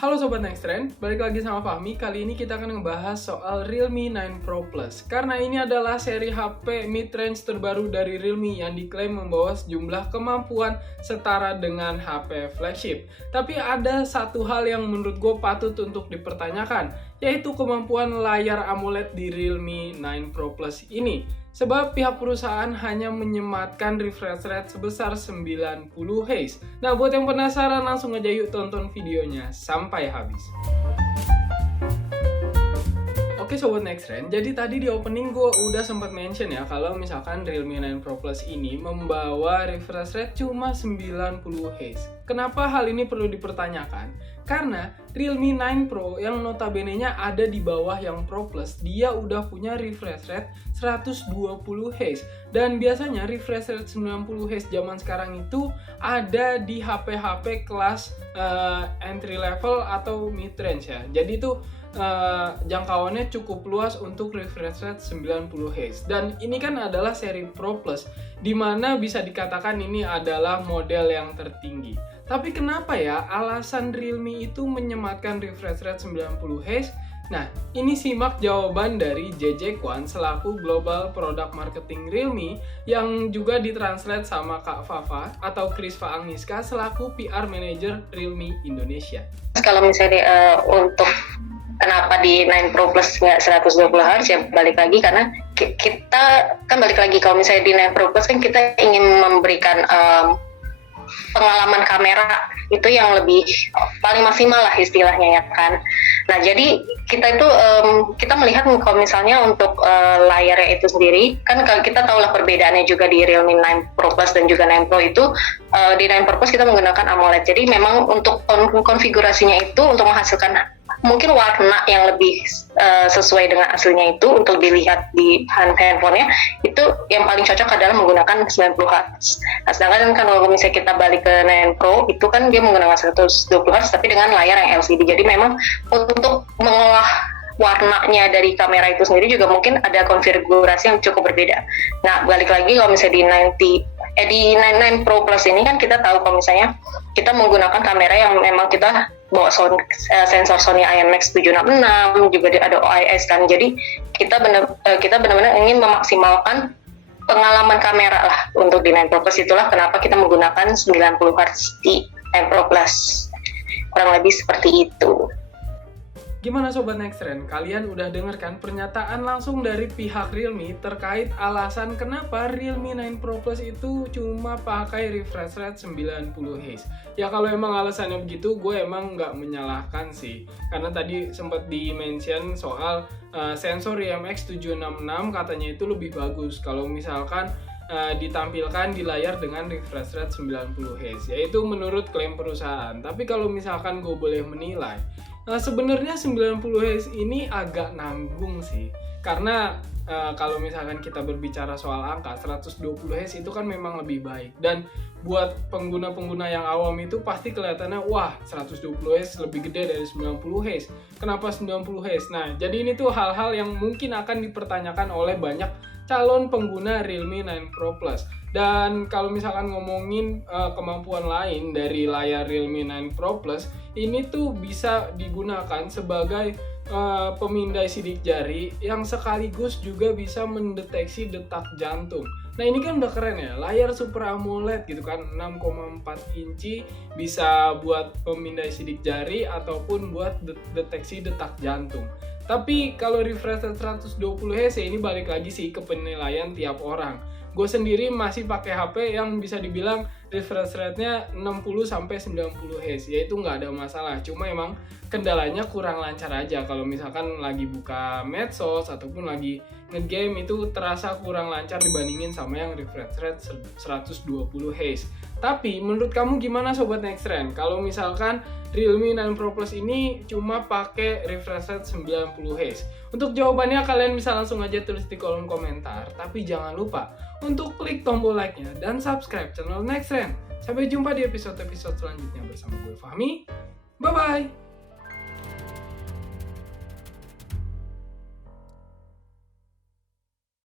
Halo Sobat Next Trend, balik lagi sama Fahmi. Kali ini kita akan ngebahas soal Realme 9 Pro Plus. Karena ini adalah seri HP mid-range terbaru dari Realme yang diklaim membawa sejumlah kemampuan setara dengan HP flagship. Tapi ada satu hal yang menurut gue patut untuk dipertanyakan, yaitu kemampuan layar AMOLED di Realme 9 Pro Plus ini. Sebab pihak perusahaan hanya menyematkan refresh rate sebesar 90 Hz. Nah, buat yang penasaran langsung aja yuk tonton videonya sampai habis. Oke Sobat Next Trend, jadi tadi di opening gue udah sempat mention ya kalau misalkan Realme 9 Pro Plus ini membawa refresh rate cuma 90 Hz. Kenapa hal ini perlu dipertanyakan? Karena Realme 9 Pro yang notabene-nya ada di bawah yang Pro Plus, dia udah punya refresh rate 120 Hz. Dan biasanya refresh rate 90 Hz zaman sekarang itu ada di HP-HP kelas entry level atau mid range ya. Jadi itu jangkauannya cukup luas untuk refresh rate 90 Hz. Dan ini kan adalah seri Pro Plus, dimana bisa dikatakan ini adalah model yang tertinggi. Tapi kenapa ya alasan Realme itu menyematkan refresh rate 90 Hz? Nah, ini simak jawaban dari JJ Kwan selaku Global Product Marketing Realme yang juga ditranslate sama Kak Fafa atau Krisva Agnieszka selaku PR Manager Realme Indonesia. Kalau misalnya untuk kenapa di 9 Pro Plus nggak 120 Hz ya balik lagi karena kita kan balik lagi kalau misalnya di 9 Pro Plus kan kita ingin memberikan pengalaman kamera itu yang lebih paling maksimal lah istilahnya ya kan. Nah jadi kita itu kita melihat kalau misalnya untuk layarnya itu sendiri kan kalau kita tahu lah perbedaannya juga di Realme 9 Pro Plus dan juga 9 Pro itu di 9 Pro Plus kita menggunakan AMOLED. Jadi memang untuk konfigurasinya itu untuk menghasilkan mungkin warna yang lebih sesuai dengan aslinya itu untuk dilihat di handphonenya itu yang paling cocok adalah menggunakan 90 Hz. Nah, sedangkan kan kalau misalnya kita balik ke 9 Pro itu kan dia menggunakan 120 Hz tapi dengan layar yang LCD. Jadi memang untuk mengolah warnanya dari kamera itu sendiri juga mungkin ada konfigurasi yang cukup berbeda. Nah, balik lagi kalau misalnya di 9 Pro Plus ini kan kita tahu kalau misalnya kita menggunakan kamera yang memang kita bawa sensor Sony IMX 766 juga ada OIS kan. Jadi kita benar-benar ingin memaksimalkan pengalaman kamera lah untuk di 9 Pro Plus. Itulah kenapa kita menggunakan 90 Hz di 9 Pro Plus. Kurang lebih seperti itu. Gimana Sobat Next Trend? Kalian udah denger kan pernyataan langsung dari pihak Realme terkait alasan kenapa Realme 9 Pro Plus itu cuma pakai refresh rate 90 Hz. Ya kalau emang alasannya begitu, gue emang nggak menyalahkan sih. Karena tadi sempat di-mention soal sensor IMX 766 katanya itu lebih bagus kalau misalkan ditampilkan di layar dengan refresh rate 90 Hz, yaitu menurut klaim perusahaan. Tapi kalau misalkan gue boleh menilai, sebenarnya 90 Hz ini agak nanggung sih. Karena kalau misalkan kita berbicara soal angka 120 Hz itu kan memang lebih baik. Dan buat pengguna-pengguna yang awam itu pasti kelihatannya wah 120 Hz lebih gede dari 90 Hz. Kenapa 90 Hz? Nah, jadi ini tuh hal-hal yang mungkin akan dipertanyakan oleh banyak calon pengguna Realme 9 Pro Plus. Dan kalau misalkan ngomongin kemampuan lain dari layar Realme 9 Pro Plus, ini tuh bisa digunakan sebagai pemindai sidik jari yang sekaligus juga bisa mendeteksi detak jantung. Nah ini kan udah keren ya, layar Super AMOLED gitu kan, 6,4 inci bisa buat pemindai sidik jari ataupun buat deteksi detak jantung. Tapi kalau refresh rate 120 Hz ya ini balik lagi sih ke penilaian tiap orang. Gue sendiri masih pakai HP yang bisa dibilang refresh rate-nya 60-90 Hz, yaitu nggak ada masalah. Cuma emang kendalanya kurang lancar aja. Kalau misalkan lagi buka medsos ataupun lagi ngegame itu terasa kurang lancar dibandingin sama yang refresh rate 120 Hz. Tapi menurut kamu gimana Sobat Next Trend? Kalau misalkan Realme 9 Pro Plus ini cuma pakai refresh rate 90 Hz. Untuk jawabannya kalian bisa langsung aja tulis di kolom komentar. Tapi jangan lupa untuk klik tombol like-nya dan subscribe channel Next Trend. Sampai jumpa di episode-episode selanjutnya bersama gue Fahmi. Bye-bye!